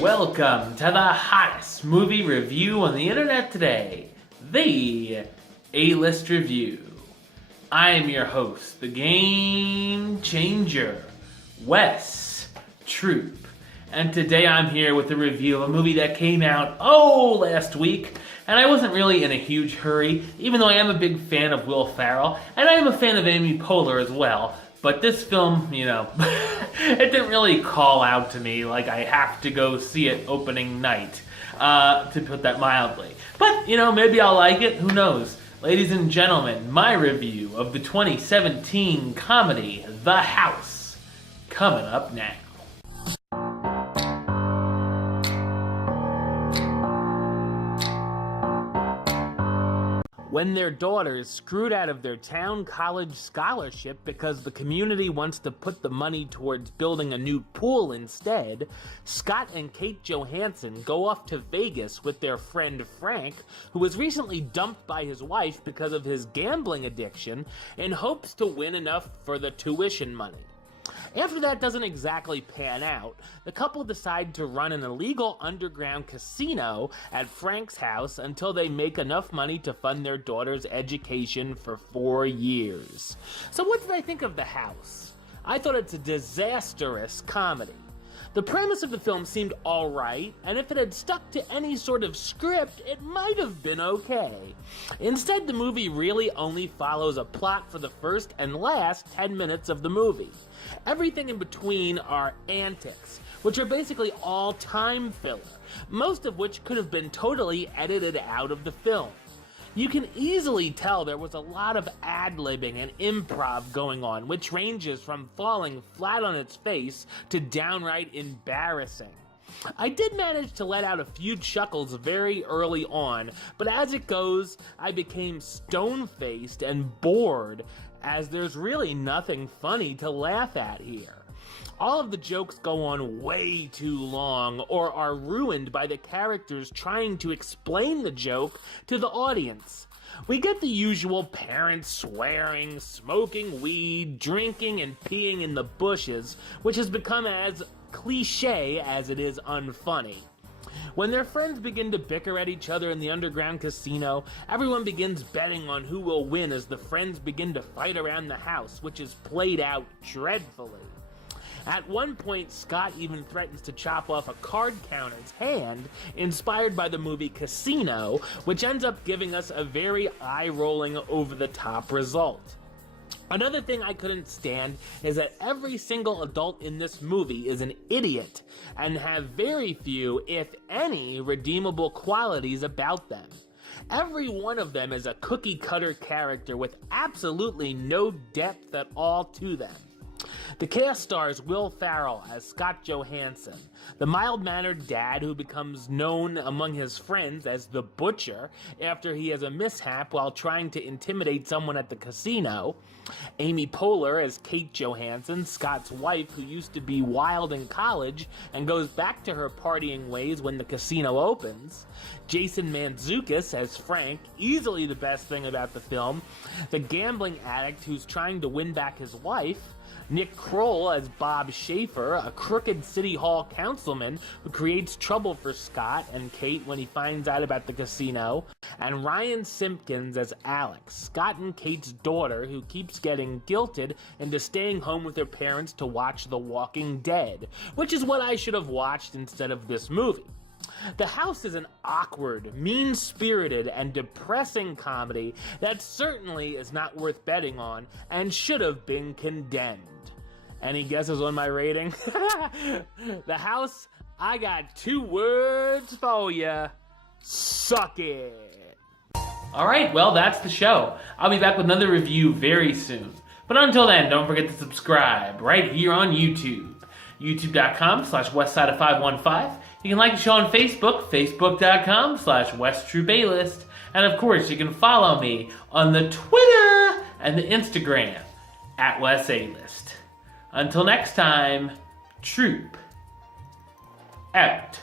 Welcome to the hottest movie review on the internet today, the A-List Review. I am your host, the Game Changer, Wes Troop. And today I'm here with a review of a movie that came out, last week. And I wasn't really in a huge hurry, even though I am a big fan of Will Ferrell. And I am a fan of Amy Poehler as well. But this film, it didn't really call out to me like I have to go see it opening night, to put that mildly. But, maybe I'll like it, who knows. Ladies and gentlemen, my review of the 2017 comedy, The House, coming up now. When their daughter's screwed out of their town college scholarship because the community wants to put the money towards building a new pool instead, Scott and Kate Johansson go off to Vegas with their friend Frank, who was recently dumped by his wife because of his gambling addiction, in hopes to win enough for the tuition money. After that doesn't exactly pan out, the couple decide to run an illegal underground casino at Frank's house until they make enough money to fund their daughter's education for 4 years. So what did I think of The House? I thought it's a disastrous comedy. The premise of the film seemed alright, and if it had stuck to any sort of script, it might have been okay. Instead, the movie really only follows a plot for the first and last 10 minutes of the movie. Everything in between are antics, which are basically all time filler, most of which could have been totally edited out of the film. You can easily tell there was a lot of ad-libbing and improv going on, which ranges from falling flat on its face to downright embarrassing. I did manage to let out a few chuckles very early on, but as it goes, I became stone-faced and bored, as there's really nothing funny to laugh at here. All of the jokes go on way too long or are ruined by the characters trying to explain the joke to the audience. We get the usual parents swearing, smoking weed, drinking, and peeing in the bushes, which has become as cliche as it is unfunny. When their friends begin to bicker at each other in the underground casino, everyone begins betting on who will win as the friends begin to fight around the house, which is played out dreadfully. At one point, Scott even threatens to chop off a card counter's hand, inspired by the movie Casino, which ends up giving us a very eye-rolling, over-the-top result. Another thing I couldn't stand is that every single adult in this movie is an idiot and have very few, if any, redeemable qualities about them. Every one of them is a cookie-cutter character with absolutely no depth at all to them. The cast stars Will Ferrell as Scott Johansson, the mild-mannered dad who becomes known among his friends as the Butcher after he has a mishap while trying to intimidate someone at the casino, Amy Poehler as Kate Johansson, Scott's wife who used to be wild in college and goes back to her partying ways when the casino opens, Jason Mantzoukas as Frank, easily the best thing about the film, the gambling addict who's trying to win back his wife, Nick Kroll as Bob Schaefer, a crooked City Hall councilman who creates trouble for Scott and Kate when he finds out about the casino, and Ryan Simpkins as Alex, Scott and Kate's daughter who keeps getting guilted into staying home with her parents to watch The Walking Dead, which is what I should have watched instead of this movie. The House is an awkward, mean-spirited, and depressing comedy that certainly is not worth betting on and should have been condemned. Any guesses on my rating? The House, I got 2 words for ya. Suck it. Alright, well, that's the show. I'll be back with another review very soon. But until then, don't forget to subscribe right here on YouTube. YouTube.com/Westside515. You can like the show on Facebook, Facebook.com/WesTrueBaylist. And of course, you can follow me on the Twitter and the Instagram @WesAList. Until next time, Troop out.